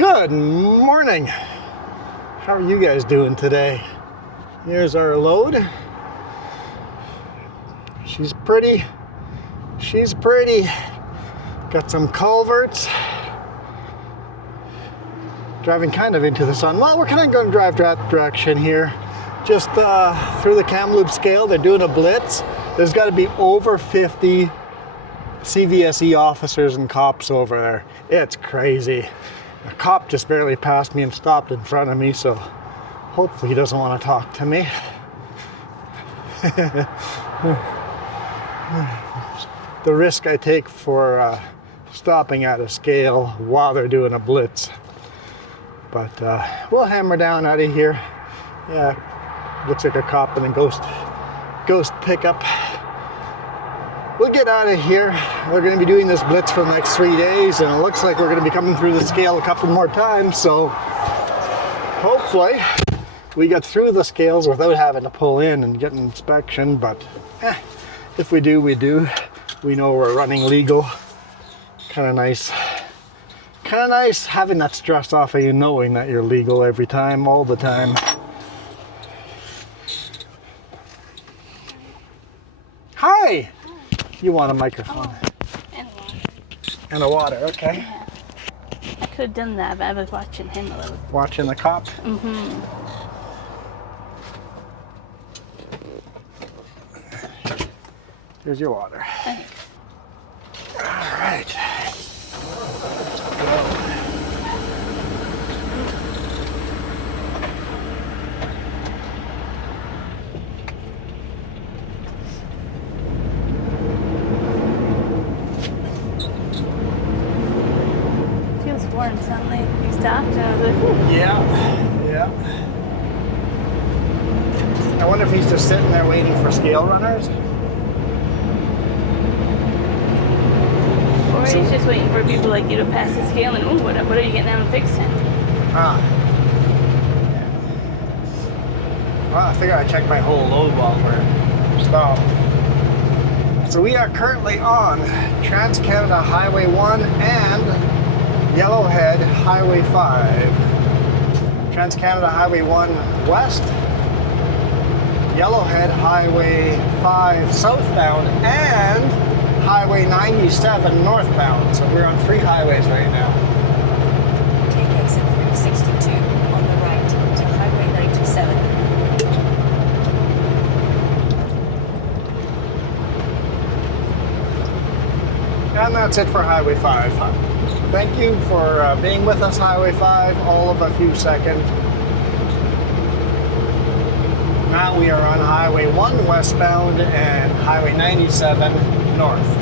Good morning. How are you guys doing today? Here's our load. She's pretty. She's pretty. Got some culverts. Driving kind of into the sun. Well, we're kind of going to drive that direction here. Just through the Kamloops scale, they're doing a blitz. There's got to be over 50 CVSE officers and cops over there. It's crazy. A cop just barely passed me and stopped in front of me, so hopefully he doesn't want to talk to me. The risk I take for stopping at a scale while they're doing a blitz. But we'll hammer down out of here. Yeah, looks like a cop in a ghost pickup. We'll get out of here. We're going to be doing this blitz for the next 3 days, and it looks like we're going to be coming through the scale a couple more times, so hopefully we get through the scales without having to pull in and get an inspection, but if we do, we do. We know we're running legal. Kind of nice having that stress off of you, knowing that you're legal every time, all the time. Hi! You want a microphone. Oh, and water. And a water, okay. Yeah. I could have done that, but I was watching him a little. Watching the cop? Mm-hmm. Here's your water. Thanks. All right. Feels warm suddenly. You stopped and I was like, ooh. Yeah. I wonder if he's just sitting there waiting for scale runners. Or he's just waiting for people like you to pass the scale and, ooh, what are you getting out and fixing? Well, I figure I'd check my whole load while we're stopped. So we are currently on Trans-Canada Highway 1 and Yellowhead Highway 5. Trans-Canada Highway 1 west, Yellowhead Highway 5 southbound, and Highway 97 northbound. So we're on 3 highways right now. Take exit 362 on the right to Highway 97. And that's it for Highway 5. Thank you for being with us, Highway 5, all of a few seconds. Now we are on Highway 1 westbound and Highway 97 north.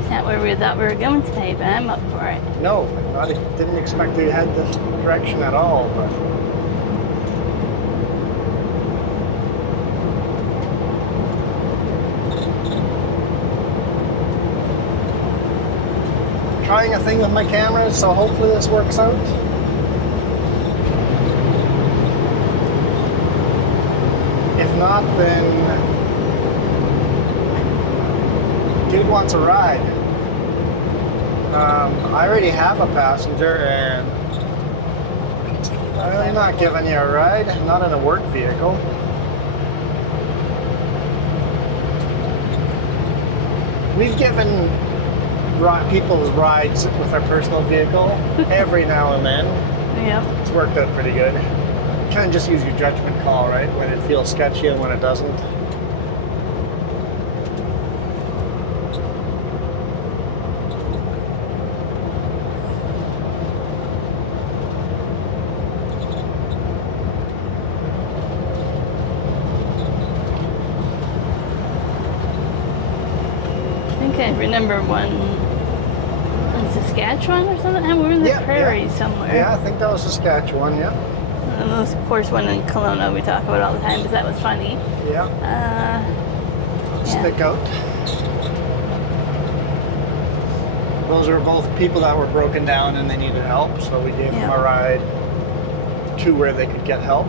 It's not where we thought we were going today, but I'm up for it. No, I didn't expect to head this direction at all, but trying a thing with my cameras, so hopefully this works out. If not, then dude wants a ride. I already have a passenger, and I'm not giving you a ride, not in a work vehicle. We've given people's rides with our personal vehicle every now and then. Yep. It's worked out pretty good. Kind of just use your judgment call, right? When it feels sketchy and when it doesn't. I think I remember one in Saskatchewan or something. We were in the prairies somewhere. Yeah, I think that was Saskatchewan, yeah. And of course, one in Kelowna we talk about all the time because that was funny. Yeah. Yeah. Stick out. Those are both people that were broken down and they needed help, so we gave them a ride to where they could get help.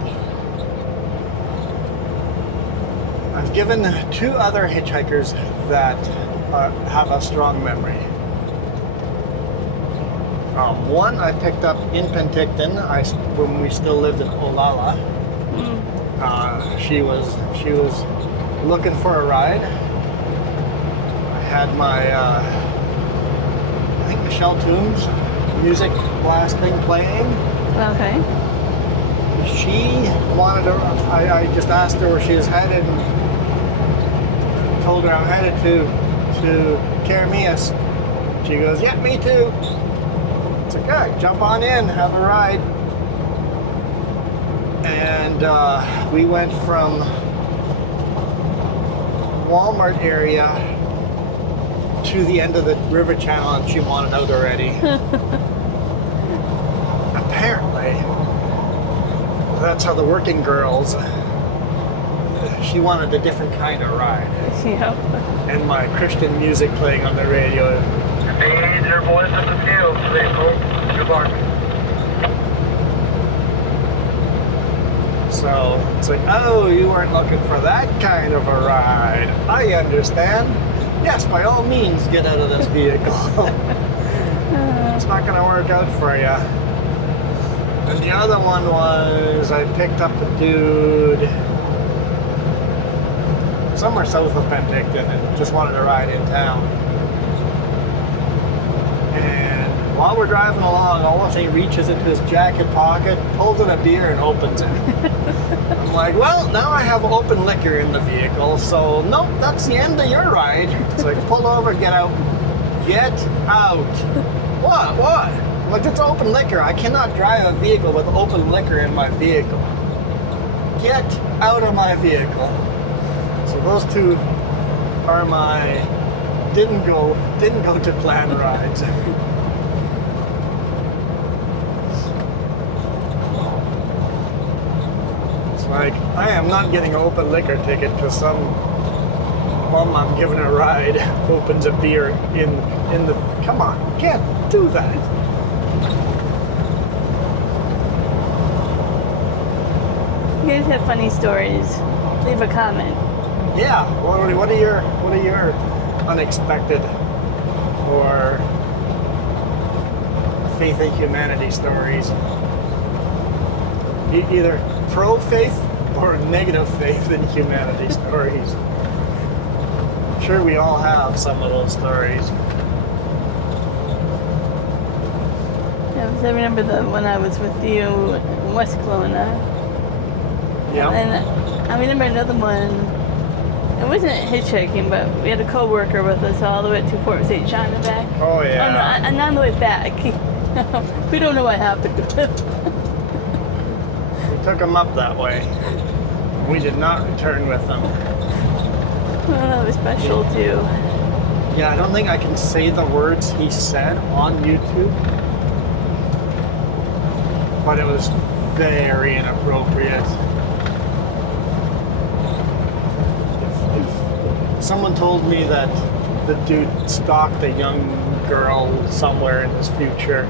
I've given 2 other hitchhikers that have a strong memory. One I picked up in Penticton when we still lived in Olalla. She was looking for a ride. I had my I think Michelle Toombs music blasting playing. Okay. She wanted to. I just asked her where she was headed. And told her I'm headed to Carameas. She goes, "Yeah, me too." It's like, "Yeah, jump on in, have a ride." And we went from Walmart area to the end of the river channel, and she wanted out already. Apparently, that's how the working girls. She wanted a different kind of ride. Yeah. And my Christian music playing on the radio. Hey, your boys at the field today, folks. Good luck. So it's like, oh, you weren't looking for that kind of a ride. I understand. Yes, by all means, get out of this vehicle. It's not going to work out for you. And the other one was I picked up a dude somewhere south of Penticton and just wanted to ride in town. And while we're driving along, all of a sudden he reaches into his jacket pocket, pulls in a beer and opens it. I'm like, well, now I have open liquor in the vehicle, so nope, that's the end of your ride. It's like, pull over, get out. Get out. What? Like, it's open liquor. I cannot drive a vehicle with open liquor in my vehicle. Get out of my vehicle. So those two are my didn't go to plan rides. It's like, I am not getting an open liquor ticket because some mom I'm giving a ride opens a beer in the. Come on, can't do that. You guys have funny stories. Leave a comment. Yeah. What are your unexpected or faith in humanity stories? Either pro-faith or negative faith in humanity stories. I'm sure we all have some of those stories. Yeah, 'cause I remember when I was with you in West Kelowna. Yeah. And I remember another one. It wasn't hitchhiking, but we had a co-worker with us all the way to Fort St. John and back. Oh yeah. Oh no, and on the way back. We don't know what happened to him. We took him up that way. We did not return with them. Well, that was special too. Yeah, I don't think I can say the words he said on YouTube, but it was very inappropriate. If someone told me that the dude stalked a young girl somewhere in his future,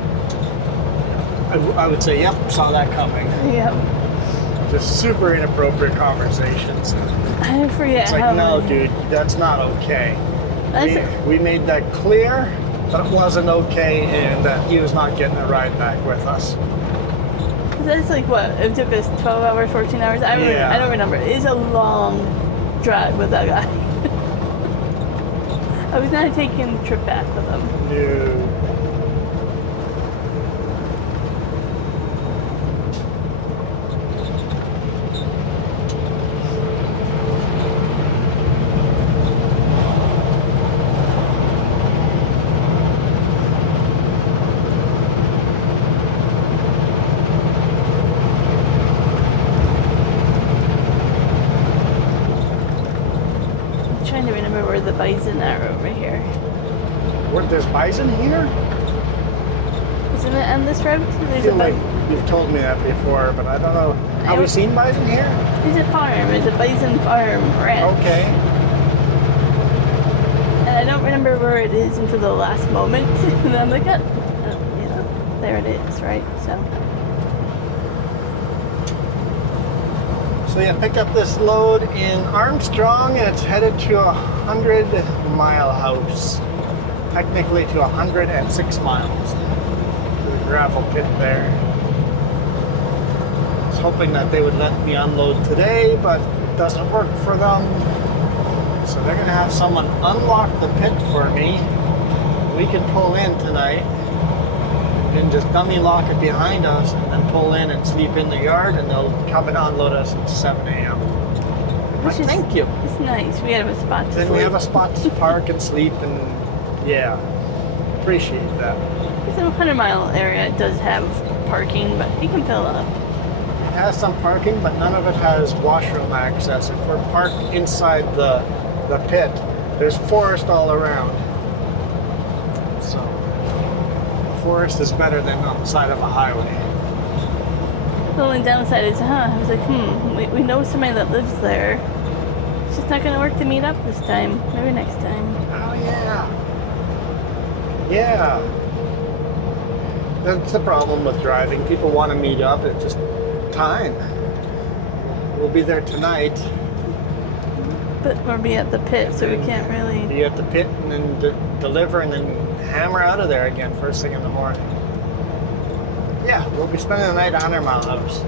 I would say, yep, saw that coming. Yeah. Just super inappropriate conversations. I forget It's like, how. no, dude, that's not okay. That's We made that clear that it wasn't okay and that he was not getting a ride back with us. That's like what? It took us 12 hours, 14 hours? I don't remember. It's a long drive with that guy. I was not taking the trip back with him. No. I'm trying to remember where the bison are over here. What, there's bison here? Isn't it on this road? I There's feel a like you've told me that before, but I don't know. Have we seen bison here? It's a farm. It's a bison farm ranch. Okay. And I don't remember where it is until the last moment. And I'm like, oh, there it is, right? So yeah, picked up this load in Armstrong and it's headed to 100 Mile House. Technically to 106 miles. gravel pit there. I was hoping that they would let me unload today, but it doesn't work for them. So they're gonna have someone unlock the pit for me. We can pull in tonight. We can just dummy lock it behind us and then pull in and sleep in the yard, and they'll come and unload us at 7 a.m. Which is, thank you. It's nice. We have a spot to Then sleep. we have a spot to park and sleep, and yeah, appreciate that. It's a 100-mile area. It does have parking, but you can fill up. It has some parking, but none of it has washroom access. If we're parked inside the pit, there's forest all around. So the forest is better than on the side of a highway. The only downside is, I was like, we know somebody that lives there. It's just not going to work to meet up this time. Maybe next time. Oh, yeah. Yeah. That's the problem with driving. People want to meet up. It's just time. We'll be there tonight. But we'll be at the pit, so we can't really... Be at the pit and then deliver and then hammer out of there again first thing in the morning. Yeah, we'll be spending the night at 100 Mile House.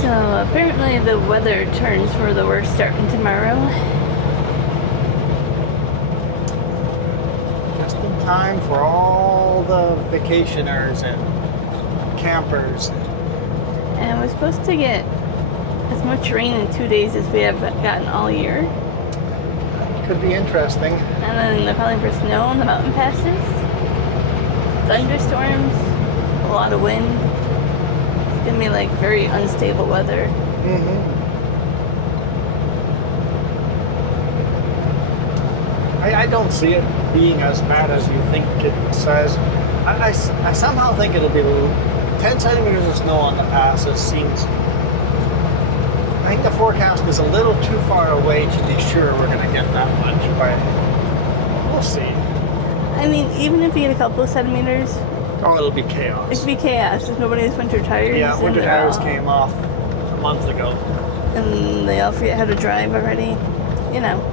So apparently the weather turns for the worst starting tomorrow. Just in time for all the vacationers and campers. And we're supposed to get as much rain in 2 days as we have gotten all year. Could be interesting. And then they're calling for snow on the mountain passes. Thunderstorms. A lot of wind. It's gonna be like very unstable weather. I don't see it being as bad as you think it says. I somehow think it'll be 10 centimeters of snow on the passes seems... I think the forecast is a little too far away to be sure we're going to get that much, but we'll see. I mean, even if you get a couple of centimeters, Oh, it'll be chaos. it could be chaos if nobody has winter tires. Yeah, winter and they're tires all- came off a month ago. And they all forget how to drive already. You know.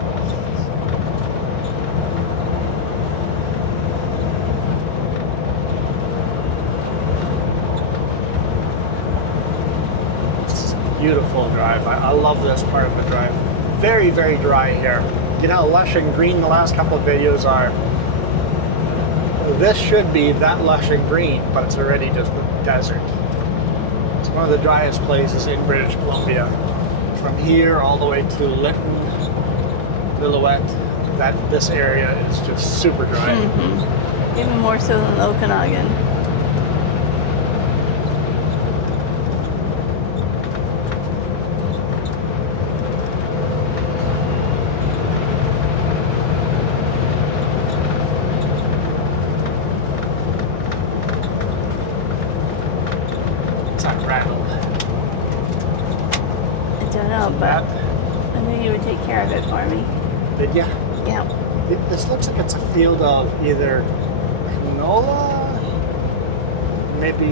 It's a beautiful drive. I love this part of the drive. Very, very dry here. You know how lush and green the last couple of videos are. This should be that lush and green, but it's already just a desert. It's one of the driest places in British Columbia. From here all the way to Lytton, Lillooet, this area is just super dry. Even more so than Okanagan. It's not rattled. I don't know, but I knew you would take care of it for me. Did ya? Yeah. This looks like it's a field of either canola, maybe,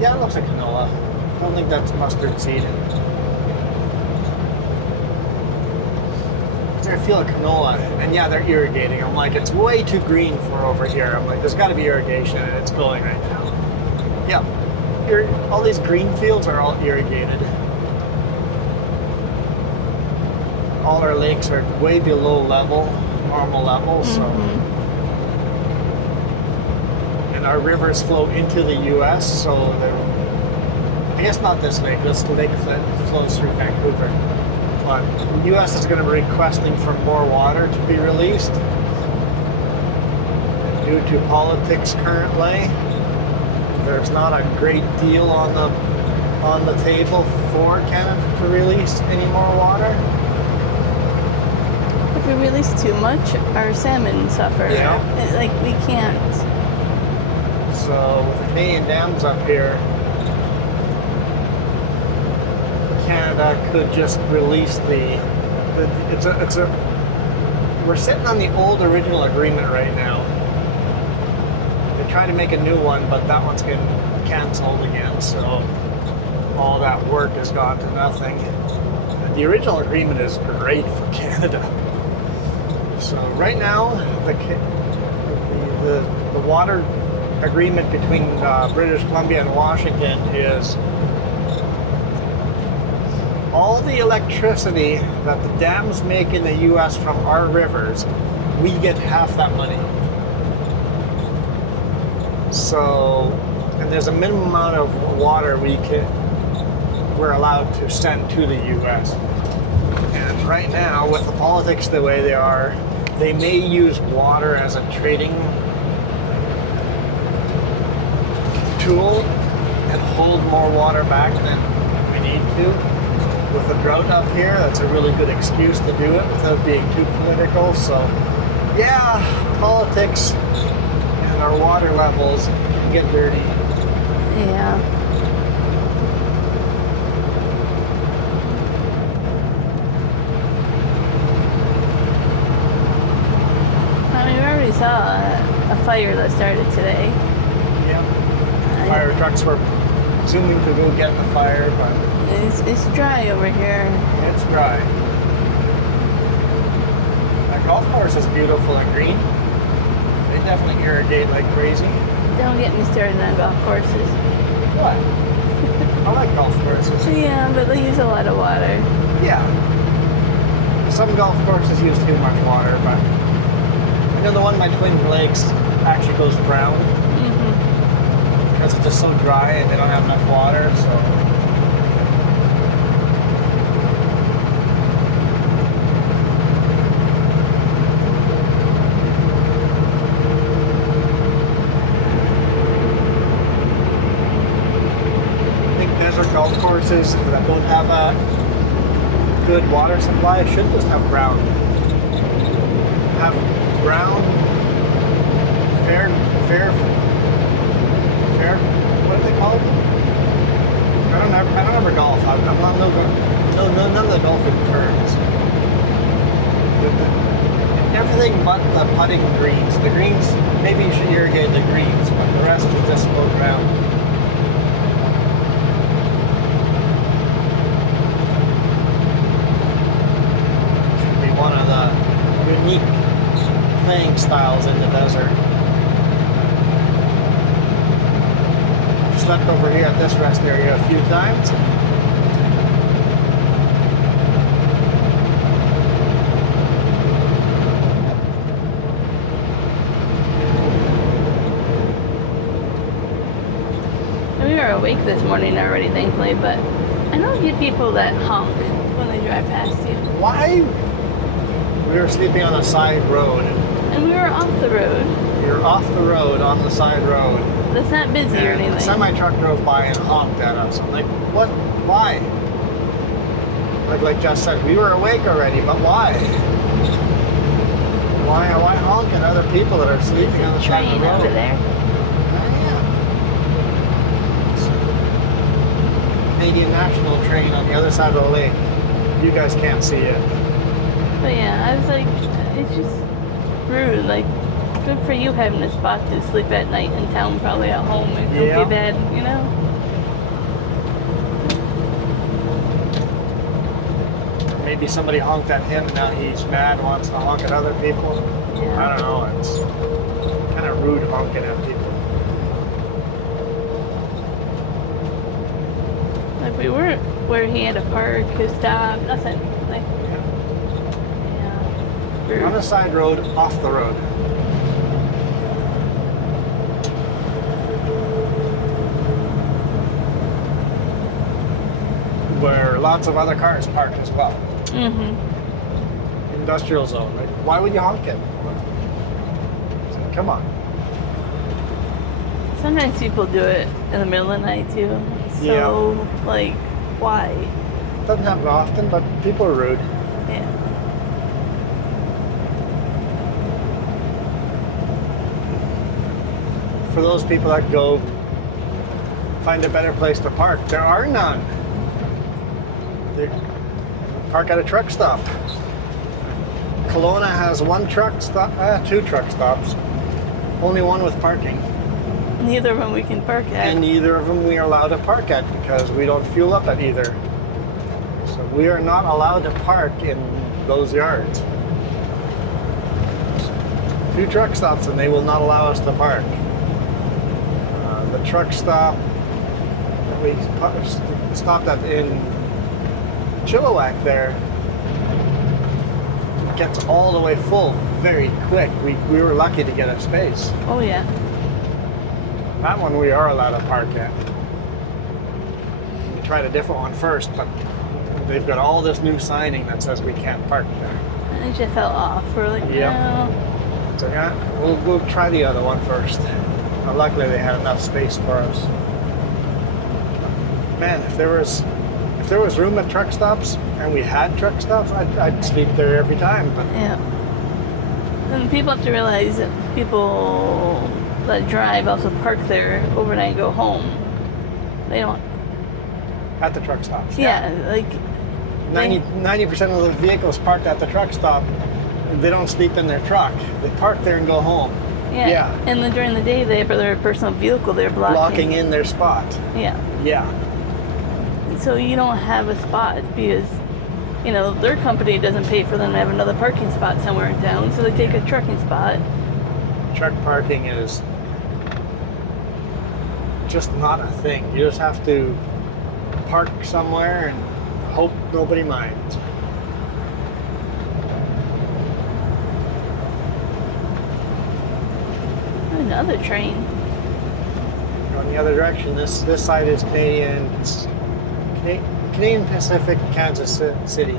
yeah, it looks like canola. I don't think that's mustard seed. Is there a field of canola? And yeah, they're irrigating. I'm like, it's way too green for over here. I'm like, there's got to be irrigation, and it's going right now. Yeah, all these green fields are all irrigated. All our lakes are way below normal level, so. And our rivers flow into the U.S., so I guess not this lake. This lake flows through Vancouver. But the U.S. is going to be requesting for more water to be released. Due to politics currently, there's not a great deal on the table for Canada to release any more water. If we release too much, our salmon suffer. Yeah. Like, we can't. So with Canadian dams up here, Canada could just release we're sitting on the old original agreement right now. They're trying to make a new one, but that one's getting canceled again, so all that work has gone to nothing. The original agreement is great for Canada. So right now, the water agreement between British Columbia and Washington is all the electricity that the dams make in the U.S. from our rivers, we get half that money. So, and there's a minimum amount of water we're allowed to send to the U.S. And right now, with the politics the way they are, they may use water as a trading tool and hold more water back than we need to. With the drought up here, that's a really good excuse to do it without being too political. So, yeah, politics and our water levels get dirty. Yeah. I mean, we already saw a fire that started today. Yeah. Fire trucks were zooming to go get the fire, but It's dry over here. it's dry. That golf course is beautiful and green. They definitely irrigate like crazy. Don't get me started on golf courses. What? I like golf courses. Yeah, but they use a lot of water. Yeah. Some golf courses use too much water, but I know the one by Twin Lakes actually goes brown Mm-hmm. because it's just so dry and they don't have enough water, so. Golf courses that don't have a good water supply should just have brown. Have brown, fair, what do they call it? I don't ever golf. I'm not none of the golfing terms. Everything but the putting greens. The greens, maybe you should irrigate the greens, but the rest is just go brown. One of the unique playing styles in the desert. I've slept over here at this rest area a few times. We were awake this morning already, thankfully, but I don't get people that honk when they drive past you. Why? We were sleeping on a side road. And we were off the road. We were off the road on the side road. That's not busy or And anything. a semi-truck drove by and honked at us. I'm like, what? Why? Like Jess said, we were awake already, but why? Why honk at other people that are sleeping on the side of Train the road? over there. Canadian National train on the other side of the lake. You guys can't see it. But yeah, I was like, it's just rude. Like, good for you having a spot to sleep at night in town, probably at home and go Yeah. to bed, you know? Maybe somebody honked at him and now he's mad, wants to honk at other people. Yeah. I don't know, it's kind of rude honking at people. Like, we weren't where he had to park, his stop, nothing. Like, yeah. On a side road, off the road. Where lots of other cars park as well. Mm-hmm. Industrial zone. Like, why would you honk it? Come on. Sometimes people do it in the middle of the night too. So, Yeah. like, why? Doesn't happen often, but people are rude. Yeah. For those people that go find a better place to park, there are none. They park at a truck stop. Kelowna has one truck stop, two truck stops. Only one with parking. neither of them we can park at. And neither of them we are allowed to park at because we don't fuel up at either. So we are not allowed to park in those yards. 2 truck stops and they will not allow us to park. The truck stop that we stopped at in Chilliwack there gets all the way full very quick. We were lucky to get a space. Oh yeah. That one we are allowed to park at. We tried a different one first, but they've got all this new signing that says we can't park there. And it just fell off. We're like, Yep. no. So yeah, we'll try the other one first. But luckily they had enough space for us. Man, if there was room at truck stops and we had truck stops, I'd sleep there every time. But Yeah. And people have to realize that people that drive also park there overnight and go home. They don't. at the truck stops. Yeah, like 90% of the vehicles parked at the truck stop, they don't sleep in their truck. They park there and go home. yeah. And then during the day they have their personal vehicle. They're Blocking in their spot. Yeah. Yeah. So you don't have a spot because, you know, their company doesn't pay for them to have another parking spot somewhere in town, so they take a trucking spot. Truck parking is just not a thing. You just have to park somewhere and hope nobody minds. Another train. Going the other direction, this side is Canadian. It's Canadian Pacific, Kansas City.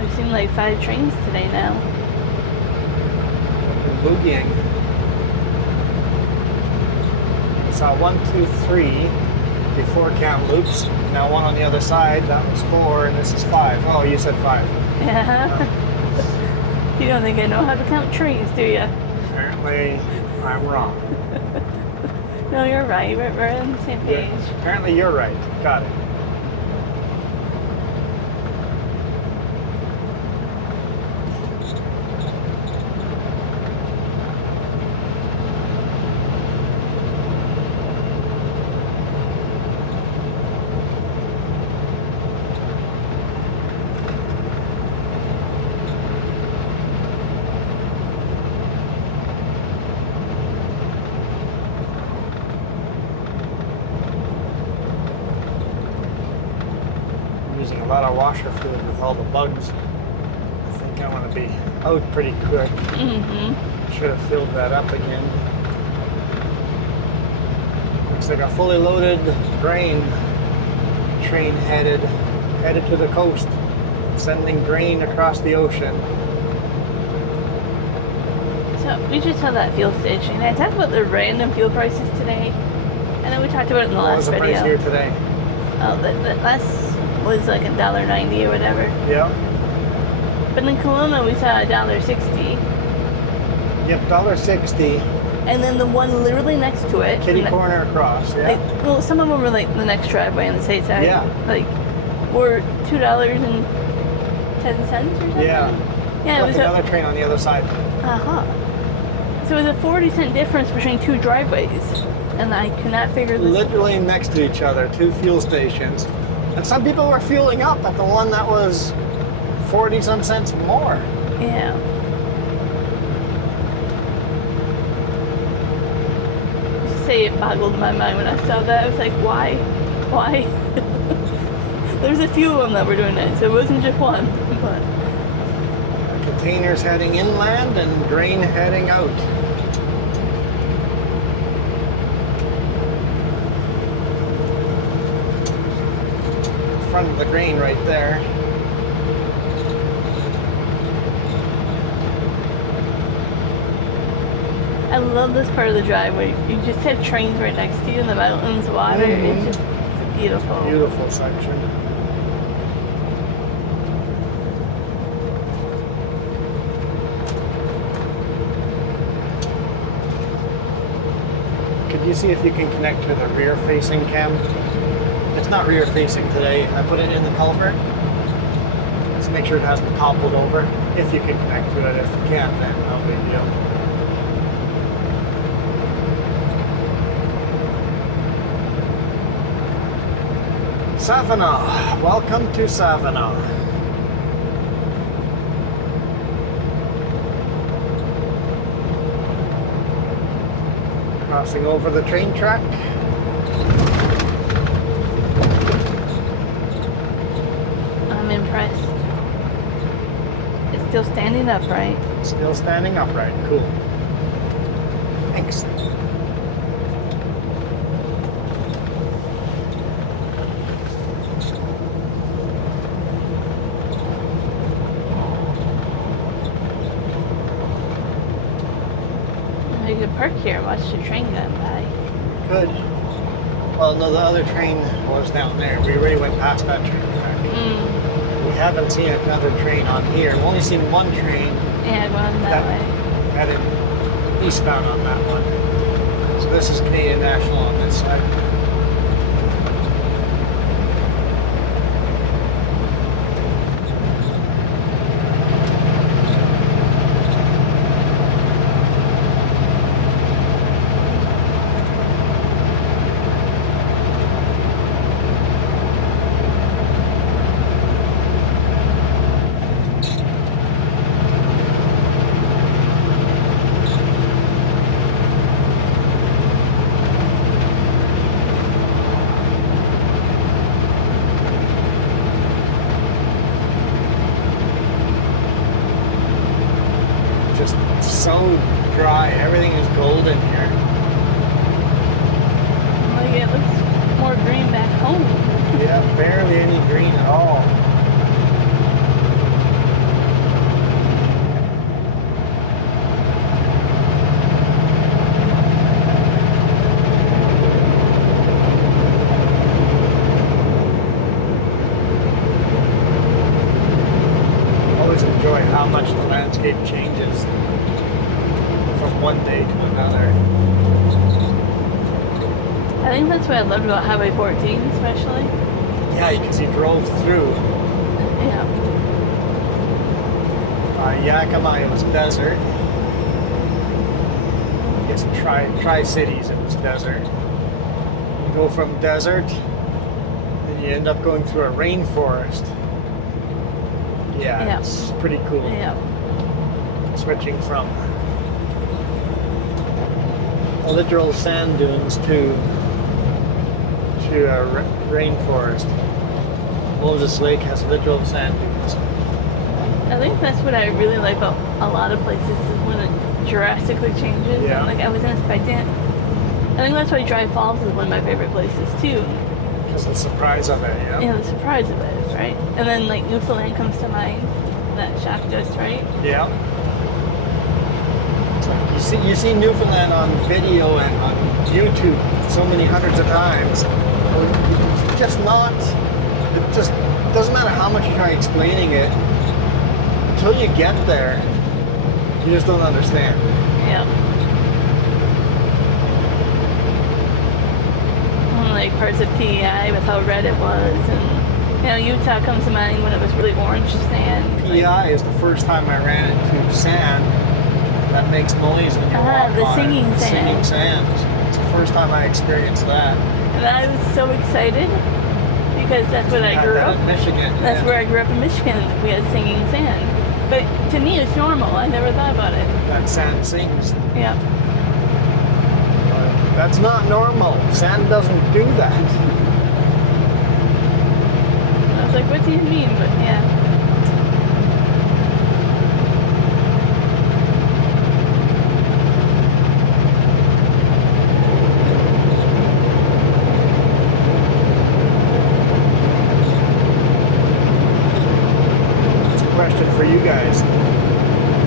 We've seen like 5 trains today now. And boogieing. I saw 1, 2, 3 before Kamloops. Now one on the other side. That was 4, and this is 5. Oh, you said 5. Yeah. You don't think I know how to count trains, do you? Apparently, I'm wrong. No, you're right. We're on the same page. Apparently, you're right. Got it. Using a lot of washer fluid with all the bugs. I think I want to be out pretty quick. Mm-hmm. Should have filled that up again. Looks like a fully loaded grain train headed to the coast, sending grain across the ocean. So we just saw that fuel station. I talked about the random fuel prices today. I know we talked about it in the What was last the video. price here today? Oh, the last was like $1.90 or whatever. Yeah. But in Kelowna we saw $1.60. Yep, $1.60. And then the one literally next to it. Kitty corner across. Yeah. Like, well, some of them were like the next driveway on the state side. Yeah. Like, were $2.10 or something. Yeah. Yeah, it Like was another train on the other side. So it was a 40-cent difference between 2 driveways, and I could not figure this. Literally next to each other, 2 fuel stations. And some people were fueling up at the one that was 40-some cents more. Yeah. Say it boggled my mind when I saw that. I was like, why? Why? There's a few of them that were doing that, so it wasn't just one. But Containers heading inland and grain heading out. Front of the grain right there. I love this part of the drive where you just have trains right next to you in the mountains, water. Mhm. It's beautiful. Beautiful section. Could you see if you can connect to the rear-facing cam? It's not rear-facing today. I put it in the culvert. Let's make sure it hasn't toppled over. If you can connect to it, if you can't, then no big deal. Savannah. Welcome to Savannah. Crossing over the train track. I'm impressed. It's still standing upright. Still standing upright. Cool. Thanks. You could park here and watch the train go by. Good. Well, no, the other train was down there. We already went past that train track. We haven't seen another train on here. We've only seen one train Yeah, going that way. headed eastbound on that one. So this is Canadian National on this side. Just so dry. Everything is golden here. Like it looks more green back home. Yeah, barely any green at all. Always enjoy how much the landscape changes from one day to another. I think that's what I loved about Highway 14, especially. Yeah, because you drove through. Yeah. Yakima, it was desert. I guess Tri-Cities, it was desert. You go from desert, then you end up going through a rainforest. Yeah, it's pretty cool. Yeah. Switching from literal sand dunes to a rainforest. Moses Lake has literal sand dunes. I think that's what I really like about a lot of places is when it drastically changes. Yeah. Like I wasn't expecting it. I think that's why Dry Falls is one of my favorite places too. Because the surprise of it, yeah. Yeah, the surprise of it, right? And then like Newfoundland comes to mind. That shocked us, right? Yeah. It's like you see Newfoundland on video and on YouTube so many hundreds of times. It's just not. It just doesn't matter how much you try explaining it. Until you get there, you just don't understand. Yeah. Like parts of PEI with how red it was, and Utah comes to mind when it was really orange sand. PEI is the first time I ran into sand that makes noise when you walk the on singing it. sand. Singing sand. It's the first time I experienced that. And I was so excited because that's what I grew up. In Michigan. That's where I grew up in Michigan. We had singing sand. But to me, it's normal. I never thought about it. That sand sings. Yeah. That's not normal. Sand doesn't do that. I was like, what do you mean? But yeah. That's a question for you guys.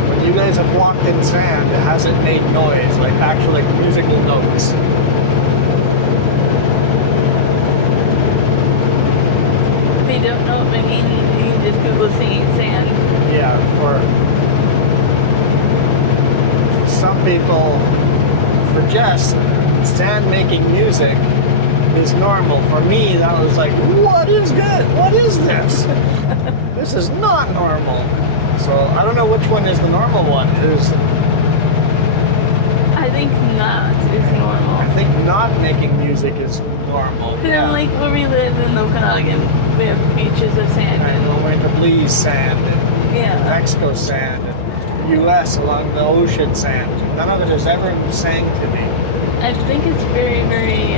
When you guys have walked in sand, has it made noise, like actual like musical notes? If you don't know what I mean, you can just Google singing sand. Yeah, for some people, for Jess, sand making music is normal. For me, that was like, what is good? What is this? This is not normal. So I don't know which one is the normal one. I think think not is normal. I think not making music is normal. Because I'm like, where we live in Okanagan, we have beaches of sand. I know where the Belize sand and Yeah. Mexico sand and U.S. along the ocean sand. None of it has ever sang to me. I think it's very, very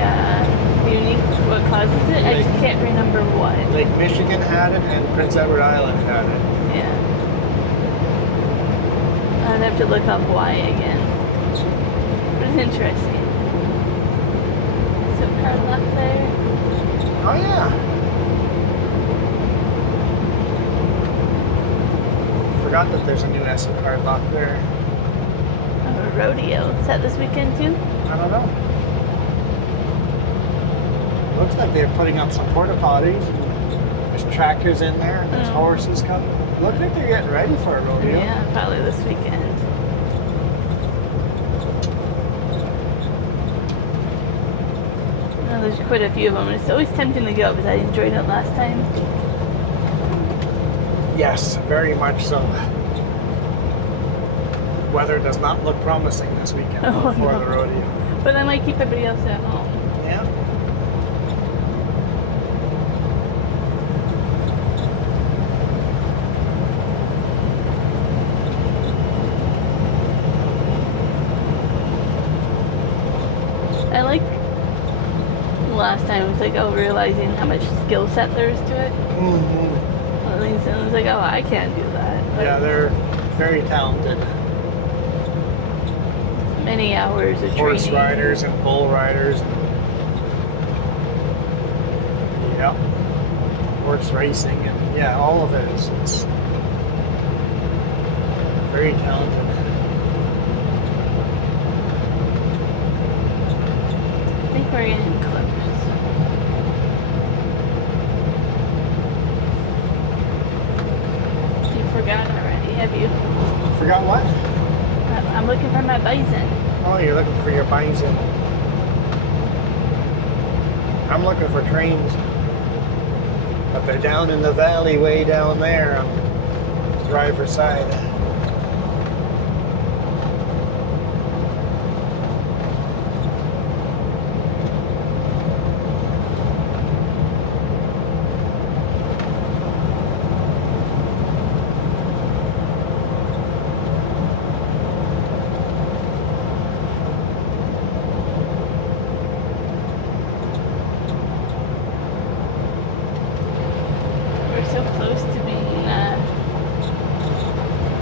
unique what causes it. I just can't remember what. Lake Michigan had it and Prince Edward Island had it. Yeah. I'd have to look up why again. But it's interesting. Some car left there. Oh yeah. Forgot that there's a new S card lock there. Oh, a rodeo. Is that this weekend too? I don't know. Looks like they're putting up some porta potties. There's tractors in there. And there's horses coming. Looks like they're getting ready for a rodeo. Yeah, probably this weekend. Oh, there's quite a few of them. It's always tempting to go because I enjoyed it last time. Yes, very much so. Weather does not look promising this weekend Oh, before no. the rodeo. But I might keep everybody else at home. Yeah. I like last time it was like, oh, realizing how much skill set there is to it. Mm-hmm. At least it was like, oh, I can't do that. But Yeah, they're very talented. many hours of Horse training. riders and bull riders. Yep. Horse racing and yeah, all of it is it's very talented. I think we're getting close. You forgot already, have you? Forgot what? I'm looking for my bison. Oh, you're looking for your bison. I'm looking for trains. But they're down in the valley way down there on the driver's side. We're so close to being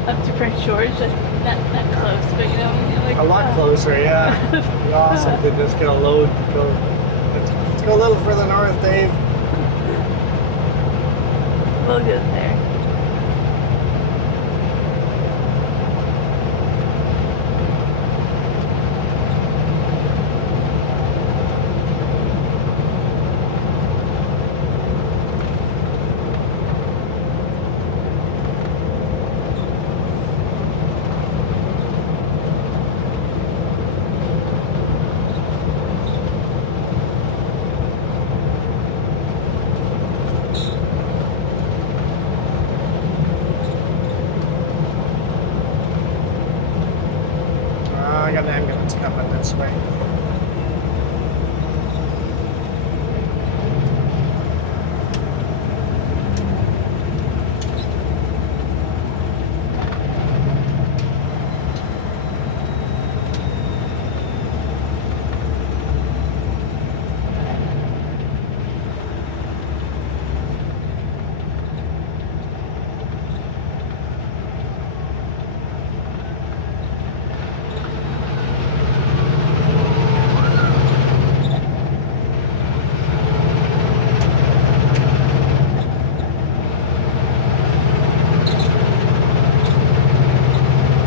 up to Prince George. Not close, but you know, like A lot closer, yeah. It'd be awesome to just get a load and go. Let's go a little further north, Dave. We'll get there. I got an ambulance coming this way.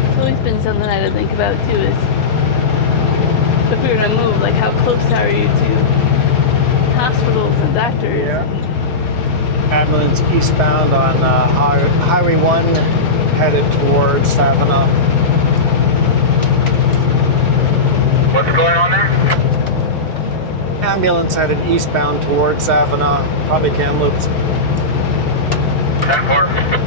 It's always been something I had to think about too is if we were to move, like how close are you to hospitals and doctors? Yeah. Ambulance eastbound on Highway 1 headed towards Savannah. What's going on there? Ambulance headed eastbound towards Savannah. Probably Kamloops. 10-4.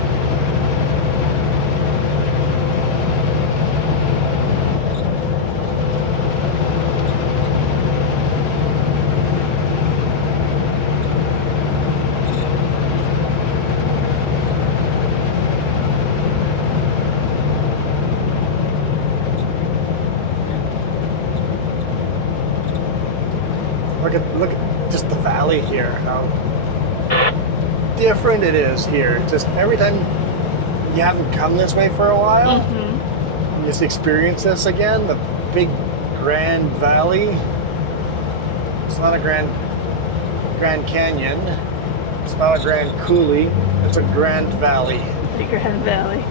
look at just the valley here. How different it is here. Just every time you haven't come this way for a while, you just experience this again. The big Grand Valley. It's not a Grand Canyon. It's not a Grand Coulee. It's a Grand Valley. The Grand Valley.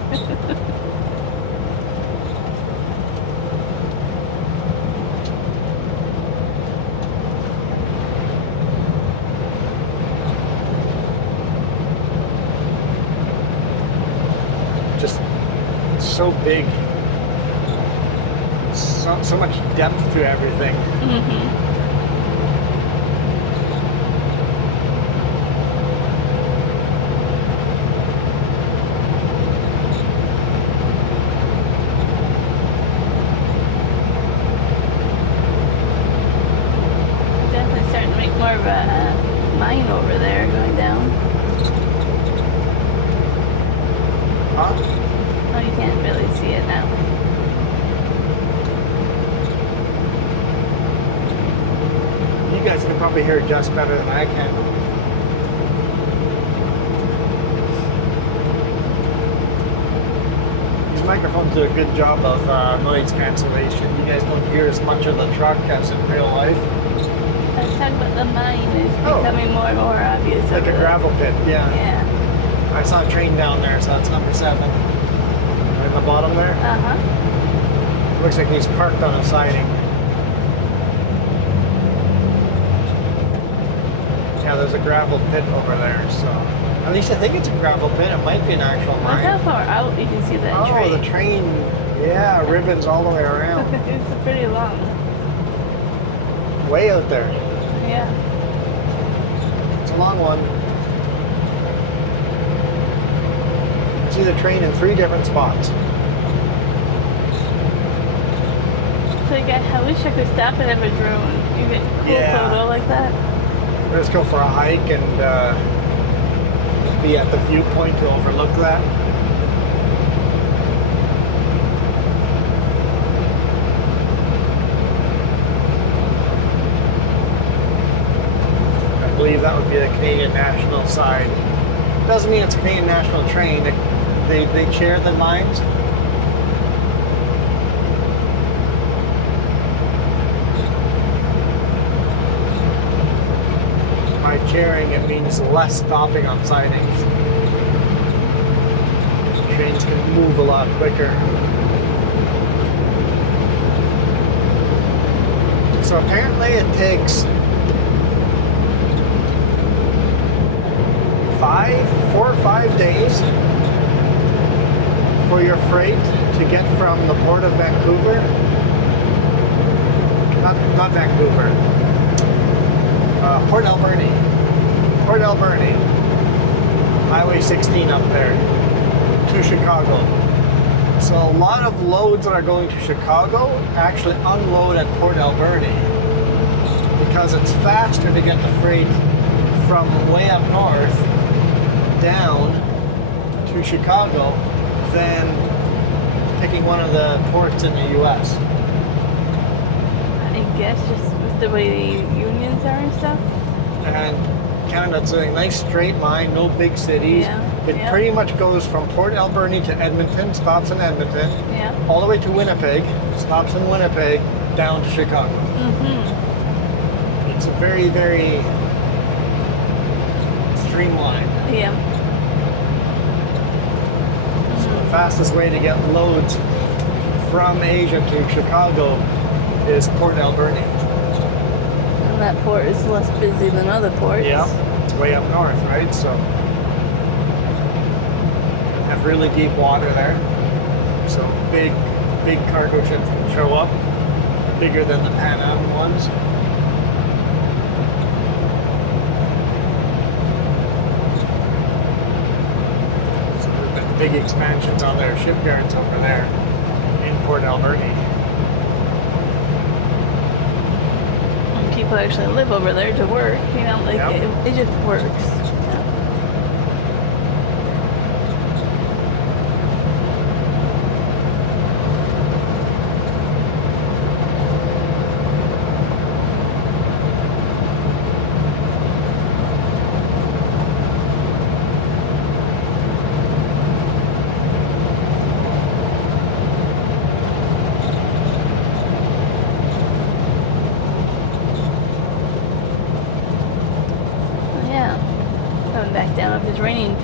Just so big. So much depth to everything. Definitely starting to make more of a line over there going down. Huh? Oh, you can't really see it now. You guys can probably hear just better than I can. These microphones do a good job of noise cancellation. You guys don't hear as much of the truck as in real life. I was talking about the mine is Oh. becoming more and more obvious. Like over a there. gravel pit, yeah. Yeah. I saw a train down there, so that's number 7. Right in the bottom there. Looks like he's parked on a siding. Yeah, there's a gravel pit over there, so at least I think it's a gravel pit. It might be an actual Look mine. how far out you can see that Oh, train. the train. Yeah, ribbons all the way around. It's pretty long. Way out there. Yeah. It's a long one. See the train in 3 different spots. So I wish I could stop and have a drone. You get a cool Yeah. photo like that. Let's go for a hike and be at the viewpoint to overlook that. I believe that would be the Canadian National side. Doesn't mean it's a Canadian National train. They share the lines. By sharing, it means less stopping on sidings. Trains can move a lot quicker. So apparently it takes 4 or 5 days for your freight to get from the port of Vancouver. Not Vancouver. Port Alberni. Port Alberni. Highway 16 up there to Chicago. So a lot of loads that are going to Chicago actually unload at Port Alberni because it's faster to get the freight from way up north down to Chicago than picking one of the ports in the US. I guess just with the way the unions are and stuff. And Canada's a nice straight line, no big cities. Yeah, It yeah. pretty much goes from Port Alberni to Edmonton, stops in Edmonton, Yeah. all the way to Winnipeg, stops in Winnipeg, down to Chicago. It's a very, very streamlined. Yeah. So the fastest way to get loads from Asia to Chicago is Port Alberni. And that port is less busy than other ports. Yeah, it's way up north, right? So have really deep water there. So big cargo ships can show up, bigger than the Pan Am ones. So there's been big expansions on their shipyards over there in Port Alberni. And people actually live over there to work, you know, like Yep. it just works. Yeah.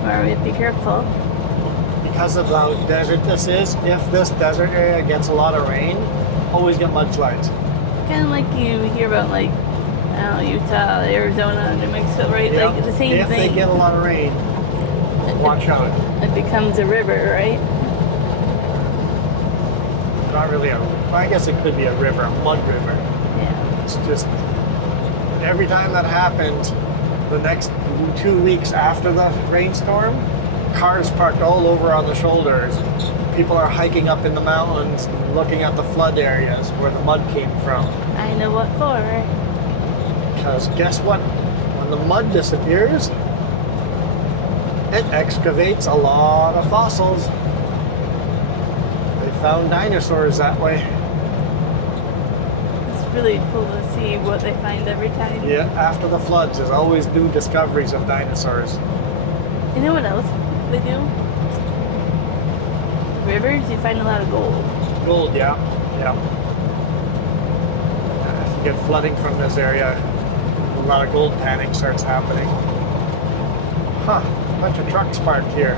where we have to be careful. Because of how desert this is, if this desert area gets a lot of rain, always get mudslides. Kind of like you hear about, like, I don't know, Utah, Arizona, New Mexico, right? Yep. Like the same if thing. they get a lot of rain, watch out. It becomes a river, right? Not really I guess it could be a river, a mud river. Yeah. It's just, every time that happens, the next 2 weeks after the rainstorm, cars parked all over on the shoulders. People are hiking up in the mountains, looking at the flood areas where the mud came from. I know what for. Because guess what? When the mud disappears, it excavates a lot of fossils. They found dinosaurs that way. It's really cool to see what they find every time. Yeah, after the floods, there's always new discoveries of dinosaurs. You know what else they do? Rivers, you find a lot of gold. Gold, yeah. If you get flooding from this area, a lot of gold panning starts happening. Huh, a bunch of trucks parked here.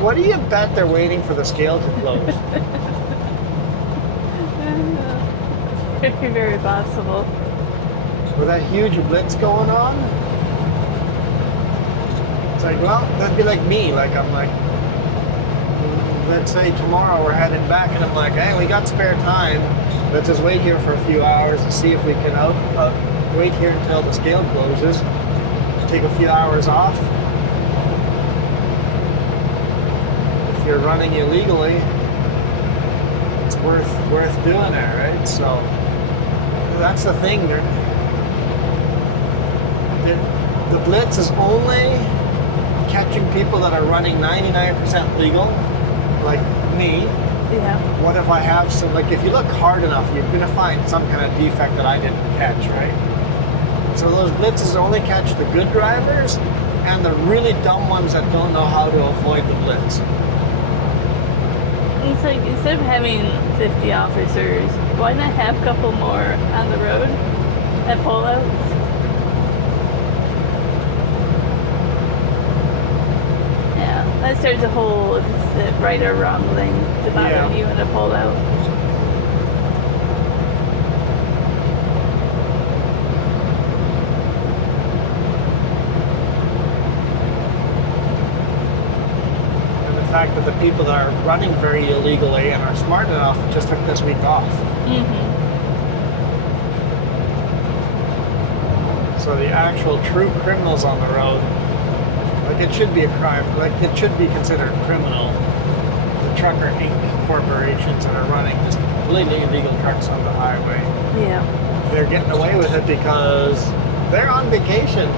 What do you bet they're waiting for the scale to close? Very, very possible. With that huge blitz going on? It's like, well, that'd be like me. Like, I'm like, let's say tomorrow we're heading back, and I'm like, hey, we got spare time. Let's just wait here for a few hours and see if we can wait here until the scale closes. Take a few hours off. If you're running illegally, it's worth doing it, right? So that's the thing. The blitz is only catching people that are running 99% legal, like me. Yeah. What if I have some, like, if you look hard enough, you're going to find some kind of defect that I didn't catch, right? So those blitzes only catch the good drivers and the really dumb ones that don't know how to avoid the blitz. It's like, instead of having 50 officers, why not have a couple more on the road at pullouts? Yeah, that starts a whole, if it's the right or wrong thing to bother you in a pullout. The fact that the people that are running very illegally and are smart enough just took this week off. Mm-hmm. So the actual true criminals on the road, like, it should be a crime, like it should be considered criminal. The trucker Inc. corporations that are running just completely illegal trucks on the highway. Yeah. They're getting away with it because they're on vacation.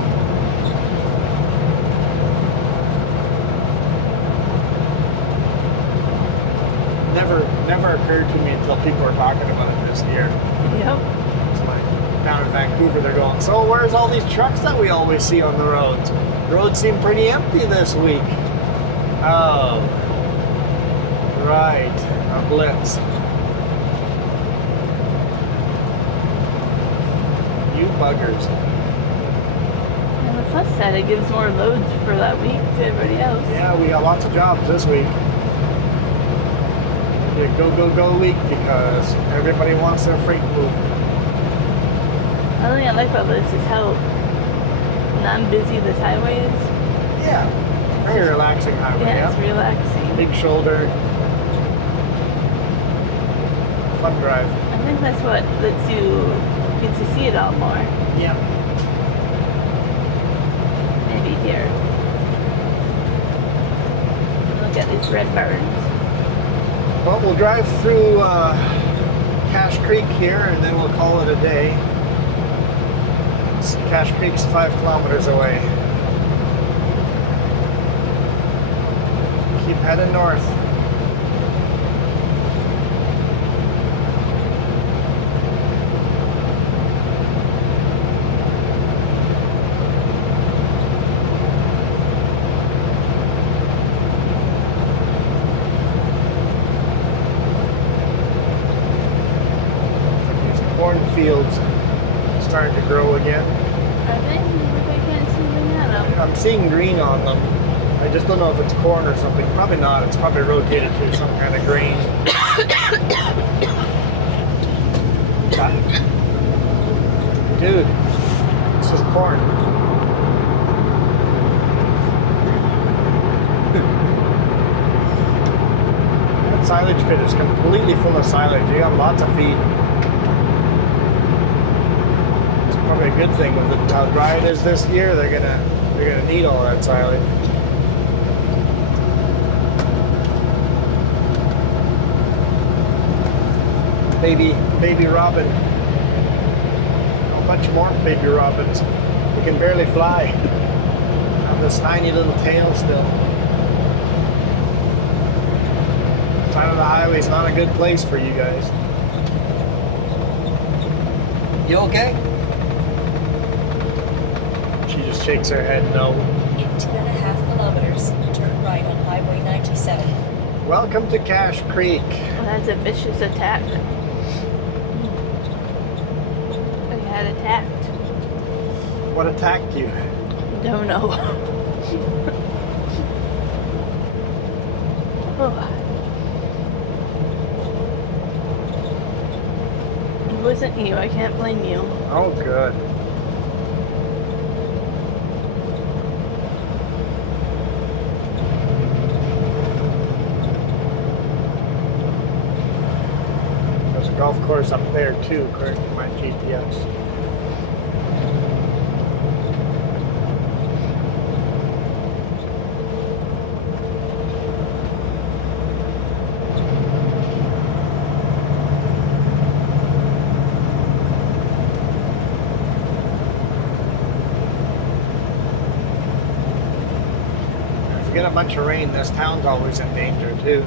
Never occurred to me until people were talking about it this year. Yep. It's like, down in Vancouver, they're going, so where's all these trucks that we always see on the roads? The roads seem pretty empty this week. Oh, right, a blitz. You buggers. And the plus side, it gives more loads for that week to everybody else. Yeah, we got lots of jobs this week. Go week because everybody wants their freight moved. The only thing I like about this is how non-busy this highway is. Yeah, very relaxing highway. Yeah, it's relaxing. Big shoulder, fun drive. I think that's what lets you get to see it all more. Yeah. Maybe here. Look at these red barns. Well, we'll drive through Cache Creek here, and then we'll call it a day. Cache Creek's 5 kilometers away. Keep heading north. Cornfields starting to grow again. Are they? I can't see them yet. I'm seeing green on them. I just don't know if it's corn or something. Probably not. It's probably rotated through some kind of grain. Dude, this is corn. That silage pit is completely full of silage. You got lots of feed. It's probably a good thing with how dry it is this year. They're gonna need all that silage. Baby robin. A bunch more baby robins. They can barely fly. Have this tiny little tail still. Side of the highway's not a good place for you guys. You okay? She just shakes her head no. In 2.5 kilometers, turn right on Highway 97. Welcome to Cache Creek. Well, that's a vicious attack. I got attacked. What attacked you? Don't know. Oh. It wasn't you. I can't blame you. Oh, good. There's a golf course up there too, according to my GPS. If you get a bunch of rain, this town's always in danger too.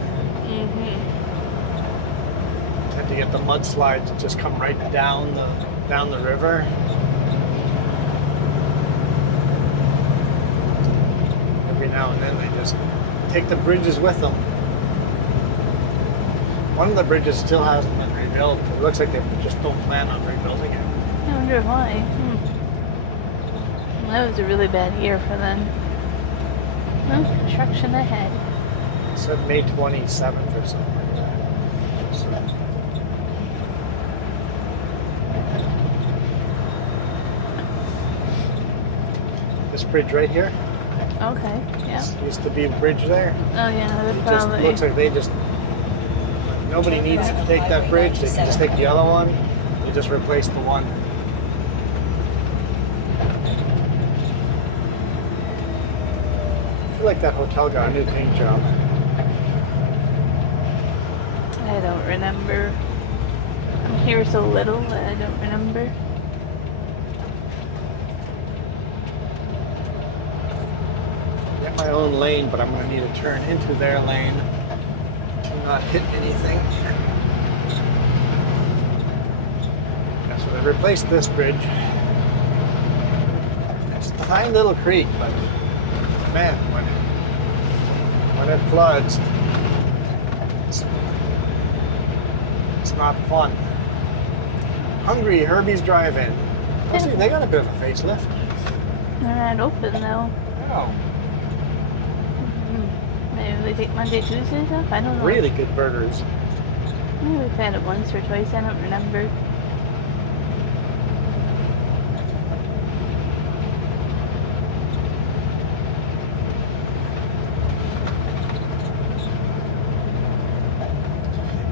Tend to get the mudslides that just come right down the river. Every now and then they just take the bridges with them. One of the bridges still hasn't been rebuilt. It looks like they just don't plan on rebuilding it. I wonder why. Well, that was a really bad year for them. Well, construction ahead. It said May 27th or something like that. So, this bridge right here, Okay, yeah. used to be a bridge there. Oh yeah, It they're just probably. looks like nobody needs to take that bridge. They can just take the other one. They just replace the one. I feel like that hotel got a new paint job. I don't remember. I'm here so little that I don't remember. Get my own lane, but I'm going to need to turn into their lane to not hit anything. So they replaced this bridge. It's a tiny little creek, but man, when it floods, it's not fun. Hungry Herbie's Drive-In. Oh, see, they got a bit of a facelift. They're not open though. Oh, Maybe they take Monday, Tuesdays off? I don't know. really good burgers. Maybe we've had it once or twice, I don't remember.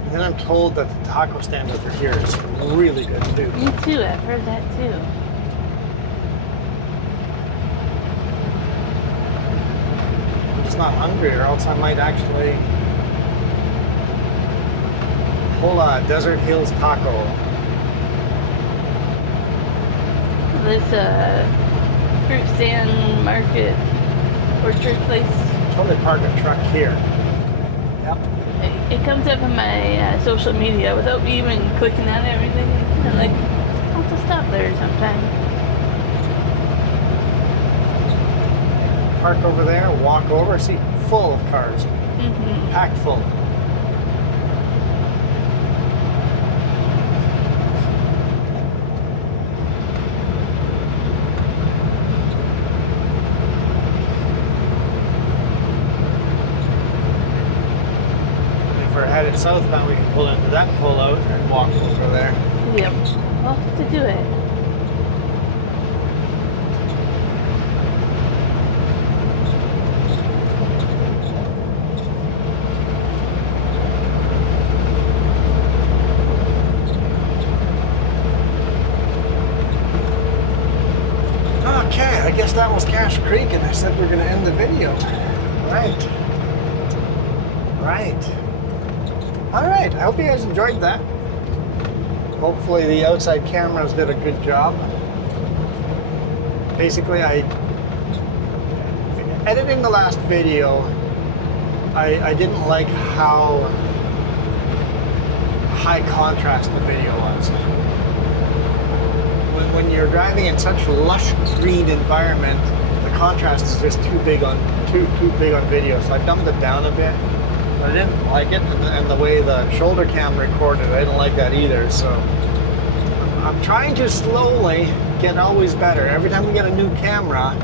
And then I'm told that the taco stand over here is really good too. Me too, I've heard that too. I'm just not hungry, or else I might actually. Hola, Desert Hills Taco. This fruit stand market orchard place. Totally park a truck here. Yep. It comes up in my social media without me even clicking on everything. I'm like, I'll just stop there sometime. Park over there, walk over, see, full of cars. Packed full. we're headed southbound, we can pull into that pullout and walk over there. Yep. We'll have to do it. Okay, I guess that was Cache Creek, and I said we're going to end the video. Right. All right, I hope you guys enjoyed that. Hopefully the outside cameras did a good job. Basically, editing the last video, I didn't like how high contrast the video was. When you're driving in such lush green environment, the contrast is just too big on video. So I dumbed it down a bit. I didn't like it, and the way the shoulder cam recorded, I didn't like that either. So I'm trying to slowly get always better. Every time we get a new camera,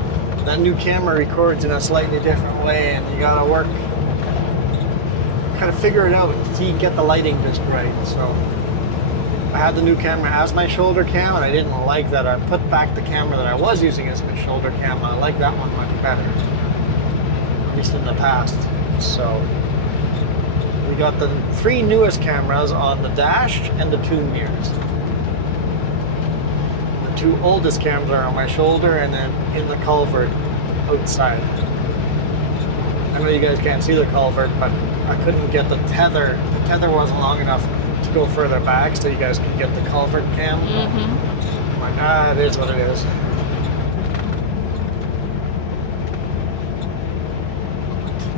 that new camera records in a slightly different way, and you gotta work, kind of figure it out so you get the lighting just right. So I had the new camera as my shoulder cam, and I didn't like that. I put back the camera that I was using as my shoulder cam. I like that one much better, at least in the past. So we got the 3 newest cameras on the dash and the 2 mirrors. The 2 oldest cameras are on my shoulder and then in the culvert outside. I know you guys can't see the culvert, but I couldn't get the tether. The tether wasn't long enough to go further back so you guys could get the culvert cam. I'm like, it is what it is.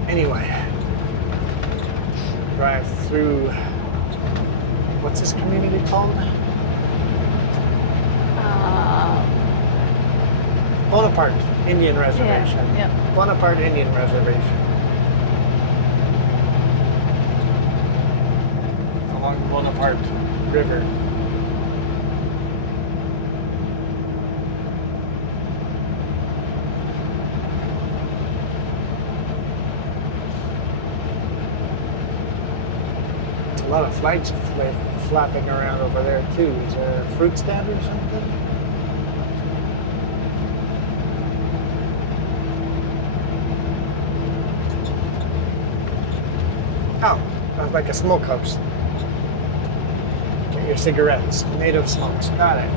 Anyway, drive through, what's this community called? Bonaparte Indian Reservation. Yeah. Bonaparte Indian Reservation. Along the Bonaparte River. A lot of flags flapping around over there too. Is there a fruit stand or something? Oh, that's like a smokehouse. Get your cigarettes, native smokes. Got it.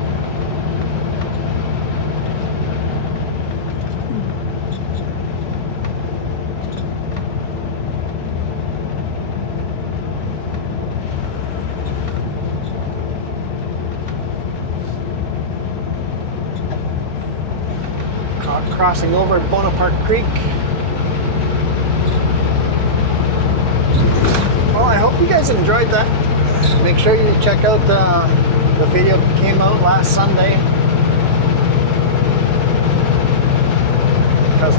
Crossing over Bonaparte Creek. Well, I hope you guys enjoyed that. Make sure you check out the video that came out last Sunday. Because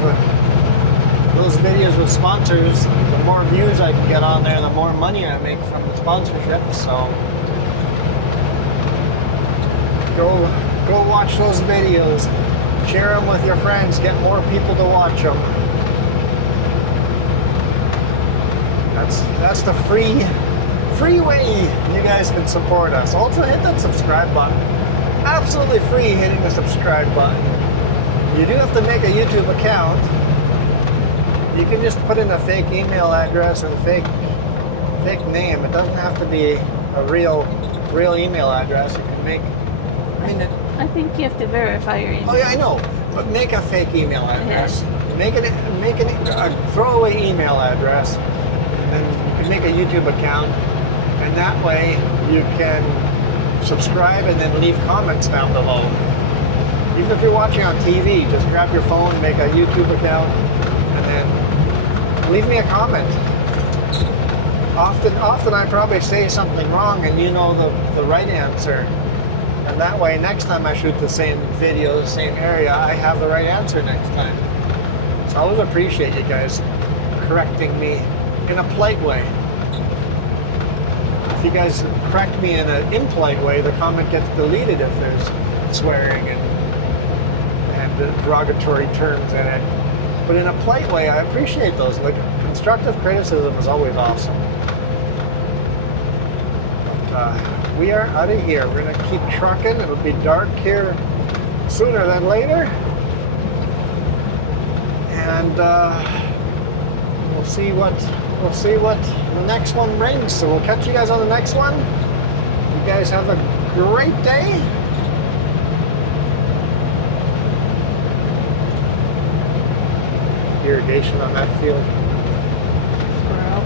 those videos with sponsors, the more views I can get on there, the more money I make from the sponsorship. So go watch those videos. Share them with your friends. Get more people to watch them. That's the free way you guys can support us. Also hit that subscribe button. Absolutely free hitting the subscribe button. You do have to make a YouTube account. You can just put in a fake email address and a fake name. It doesn't have to be a real email address. You can make. I think you have to verify your email. Oh yeah, I know. But make a fake email address. Yes. Make it a throwaway email address. And you can make a YouTube account, and that way you can subscribe and then leave comments down below. Even if you're watching on TV, just grab your phone, make a YouTube account, and then leave me a comment. Often I probably say something wrong and you know the right answer. And that way, next time I shoot the same video, the same area, I have the right answer next time. So I always appreciate you guys correcting me in a polite way. If you guys correct me in an impolite way, the comment gets deleted if there's swearing and derogatory terms in it. But in a polite way, I appreciate those. Like, constructive criticism is always awesome. we are out of here. We're gonna keep trucking. It'll be dark here sooner than later, and we'll see what the next one brings. So we'll catch you guys on the next one. You guys have a great day. Irrigation on that field. Squirrel.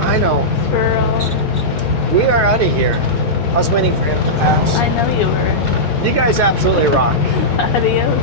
I know. Squirrel. We are out of here. I was waiting for him to pass. I know you were. You guys absolutely rock. Adios.